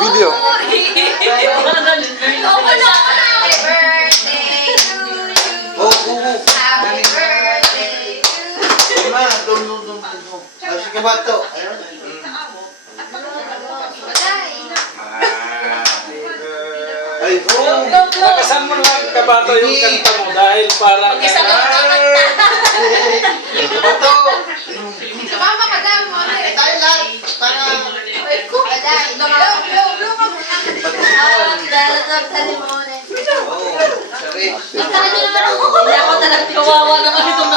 Video. Happy birthday to you. Happy birthday to you. Sige ba ito? Ay, Nakasan mo lang kabato yung kanta mo dahil parang... Isa lang kakanta. bato! Mama ka daw mo. Tayo lahat! Para... Hindi ako talagang kawawa naman itong